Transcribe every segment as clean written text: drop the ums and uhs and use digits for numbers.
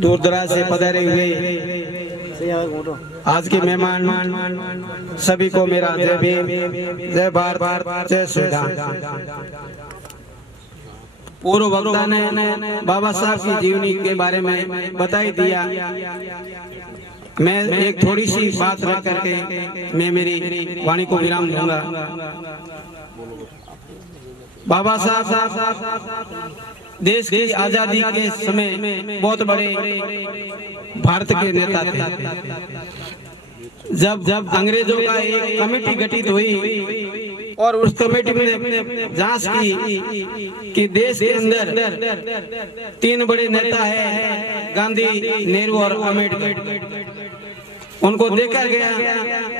दूर दराज से पधारे हुए आज के मेहमान सभी को मेरा जय भीम, जय भारत, जय श्री राम। पूर्व वक्ता ने बाबा साहब की जीवनी के बारे में बताई दिया। मैं एक थोड़ी सी बात रख करके मैं मेरी वाणी को विराम दूंगा। बाबा साहब देश की आजादी के समय बहुत बड़े भारत के नेता थे। जब अंग्रेजों का एक कमेटी गठित हुई और उस कमेटी में जांच की कि देश के अंदर तीन बड़े नेता हैं, गांधी, नेहरू और अम्बेडकर। उनको देखा गया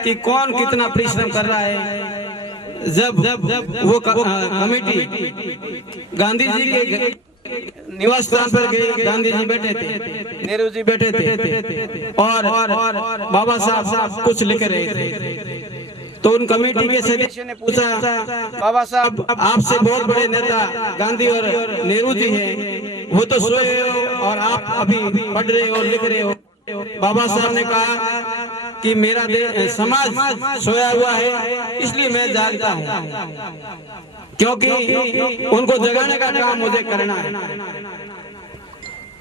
कि कौन कितना परिश्रम कर रहा है। जब वो कमेटी गांधी जी के निवास स्थान पर गए, गांधी जी बैठे थे, नेहरू जी बैठे थे और बाबा साहब कुछ लिख रहे थे। तो उन कमेटी के सदस्य ने पूछा, बाबा साहब आपसे बहुत बड़े नेता गांधी और नेहरू जी हैं, वो तो सोए हो और आप अभी पढ़ रहे हो, लिख रहे हो। बाबा साहब ने कहा कि मेरा समाज सोया हुआ है, इसलिए मैं जागता हूँ, क्योंकि उनको जगाने का काम मुझे करना है।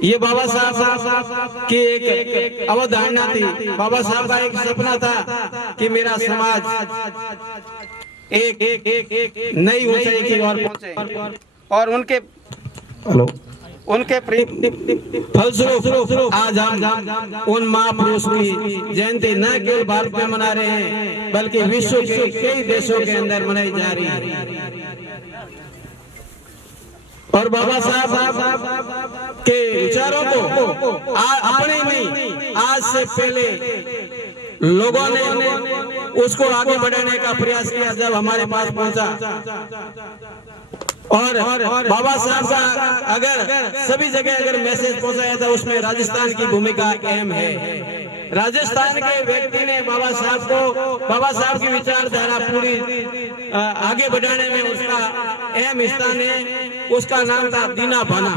ये बाबा साहब की एक अवधारणा थी। बाबा साहब का एक सपना था कि मेरा समाज एक नई ऊंचाई की ओर पहुंचे और उनके फलस्वरूप आज हम उन महापुरुष की जयंती न केवल भारत में मना रहे हैं बल्कि विश्व के कई देशों के अंदर मनाई जा रही है। और बाबा साहब के विचारों को अपने नहीं, आज से पहले लोगों ने उसको आगे बढ़ाने का प्रयास किया जब हमारे पास पहुंचा। और बाबा साहब का अगर सभी जगह अगर मैसेज पहुंचाया था, उसमें राजस्थान की भूमिका अहम है। राजस्थान के व्यक्ति ने बाबा साहब की विचारधारा पूरी आगे बढ़ाने में उसका अहम स्थान है। उसका नाम था दीना भाना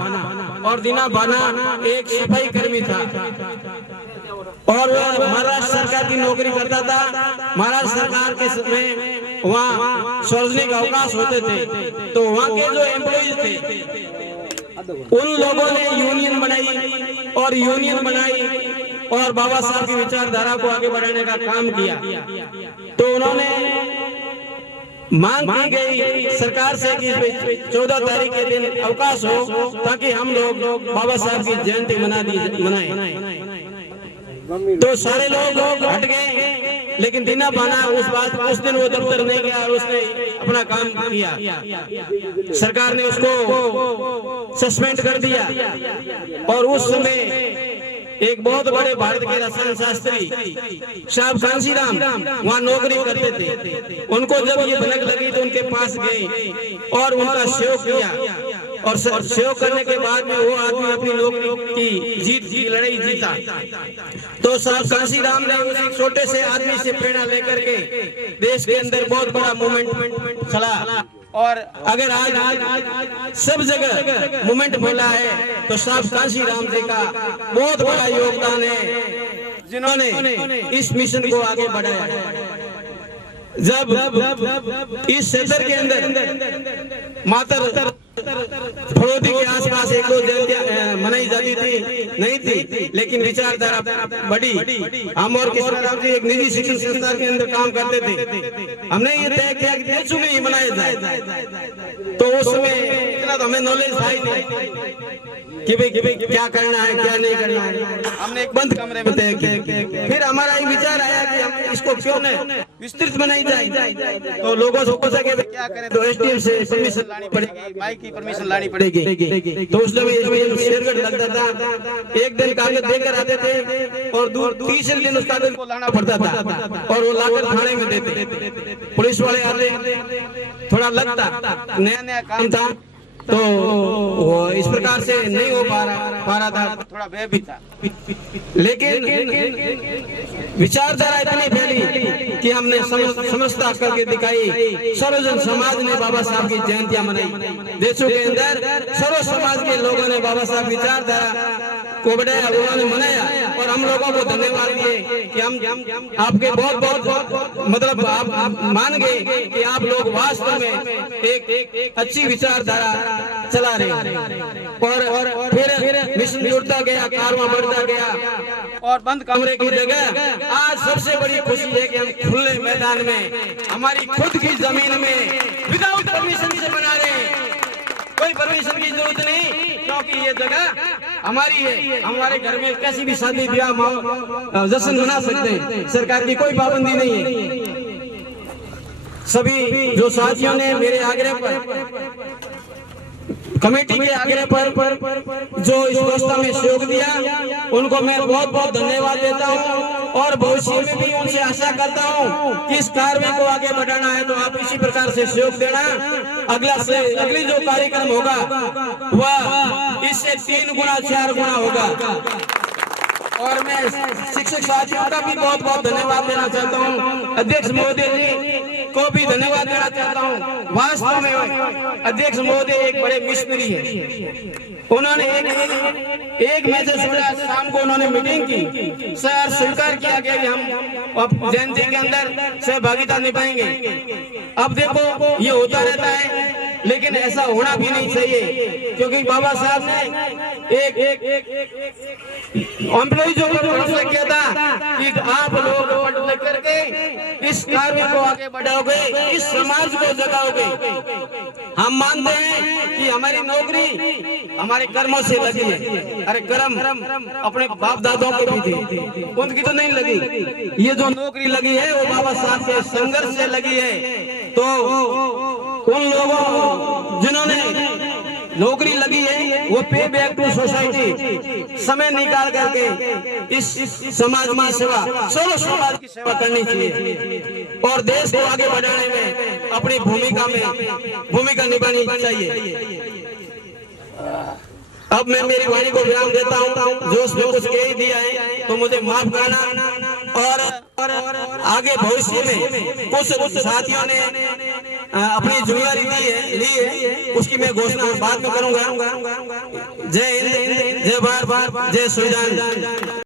और दीना भाना एक सफाई कर्मी था और वह महाराष्ट्र सरकार की नौकरी करता था। महाराष्ट्र सरकार के समय वहाँ सार्वजनिक अवकाश होते थे, तो वहाँ के जो एम्प्लॉइज थे उन लोगों ने यूनियन बनाई और यूनियन बनाई और बाबा साहब की विचारधारा को आगे बढ़ाने का काम किया। तो उन्होंने मांग की गई सरकार से कि 14 तारीख के दिन अवकाश हो ताकि हम लोग बाबा साहब की जयंती मनाएं। तो सारे लोग हट गए, लेकिन दीना भाना उस दिन वो दफ्तर नहीं गया और उसने अपना काम किया। सरकार ने उसको सस्पेंड कर दिया और उस समय एक बहुत बड़े भारत के रसायन शास्त्री साहब कांशीराम वहाँ नौकरी करते थे। उनको जब ये भनक लगी तो उनके पास गए और उनका सहयोग किया और सहयोग करने के बाद में वो आदमी अपनी नौकरी की लड़ाई जीता। तो साहब कांशीराम ने उस छोटे से आदमी से प्रेरणा लेकर के देश के अंदर बहुत बड़ा मूवमेंट चला। और अगर आज सब जगह मूवमेंट फैला है तो साहब कांशीराम जी का बहुत बड़ा योगदान है, जिन्होंने इस मिशन को आगे बढ़ाया। जब इस क्षेत्र के अंदर मातर फड़ोदी के आसपास एक दो जयंतियां मनाई जाती थी नहीं थी, लेकिन विचारधारा बढ़ी। हम और कृष्णराम जी एक निजी शिक्षण संस्था के अंदर काम करते थे। हमने ये तय किया कि देशों में ही मनाया जाए। तो उस समय इतना तो हमें नॉलेज था ही नहीं कि भाई क्या करना है क्या नहीं करना है। हमने एक बंद कमरे में तय किया। फिर हमारा एक विचार आया कि हम इसको क्यों न विस्तृत बनाई जाए। तो लोगों से पूछा कि क्या करें, तो एसडीएम से परमिशन लानी पड़ेगी, माइक की परमिशन लानी पड़ेगी। तो उस समय शेरगढ़ लगता था, एक दिन कागज देकर आते थे और तीसरे दिन उस कागज को लाना पड़ता था और वो लाकर थाने में देते। पुलिस वाले आते, थोड़ा लगता, नया काम था तो वो इस प्रकार से नहीं हो पा रहा था, थोड़ा भय भी था। लेकिन विचारधारा इतनी फैली कि हमने समझता करके दिखाई। सर्वजन समाज ने बाबा साहब की जयंतियां मनाई। देशों के अंदर सर्व समाज के लोगों ने बाबा साहब विचारधारा को बढ़ाया, उन्होंने मनाया और हम लोगों को धन्यवाद दिए कि हम आपके बहुत बहुत मतलब आप मान गए कि आप लोग वास्तव में एक अच्छी विचारधारा चला रहे हैं। और फिर मिशन जुड़ता गया, कारवां बढ़ता गया और बंद कमरे की जगह आज सबसे बड़ी खुशी है कि हम खुले मैदान में हमारी खुद की जमीन में विदाउट परमिशन से बना रहे हैं। कोई परमिशन की जरूरत नहीं, क्योंकि ये जगह हमारी है। हमारे घर में कैसी भी शादी ब्याह जश्न मना सकते हैं, सरकार की कोई पाबंदी नहीं है। सभी जो साथियों ने मेरे आग्रह पर, कमेटी के आग्रह पर जो इस व्यवस्था में सहयोग दिया, उनको मैं बहुत बहुत धन्यवाद देता हूं और भविष्य में भी उनसे आशा करता हूं कि इस कार्य को आगे बढ़ाना है तो आप इसी प्रकार से सहयोग देना। अगली जो कार्यक्रम होगा वह इससे 3 गुना 4 गुना होगा। और मैं शिक्षक साथियों का भी बहुत बहुत धन्यवाद देना चाहता हूं। अध्यक्ष महोदय जी को भी धन्यवाद देना चाहता हूं। वास्तव में अध्यक्ष महोदय एक बड़े मिशनरी है। उन्होंने एक मैसेज छोड़ा, शाम को उन्होंने मीटिंग की, सर स्वीकार किया गया कि हम अब जयंती के अंदर सहभागिता निभाएंगे। अब देखो ये होता रहता है, लेकिन ऐसा होना भी नहीं चाहिए, क्योंकि बाबा साहब ने एक एम्प्लॉय जो भरोसा किया था कि आप लोग पढ़ लिख करके इस कार्य को आगे बढ़ाओगे, इस समाज को जगाओगे। हम मानते हैं कि हमारी नौकरी हमारे कर्मों से लगी है। अरे कर्म अपने बाप दादाओं के भी थे, उनकी तो नहीं लगी। ये जो नौकरी लगी है वो बाबा साहब के संघर्ष से लगी है। तो उन लोगों जिन्होंने नौकरी लगी है वो पे बैक टू सोसाइटी समय निकाल करके इस समाज की सेवा, सर्व समाज की सेवा करनी चाहिए और देश को आगे बढ़ाने में अपनी भूमिका निभानी चाहिए। अब मैं मेरी वाणी को विराम देता हूँ। जो उसमें कुछ कह ही दिया है तो मुझे माफ करना। और आगे भविष्य में कुछ साथियों ने अपनी जिम्मेदारी ली है, उसकी मैं घोषणा बाद में करूंगा। जय हिंद, जय भारत, जय संविधान।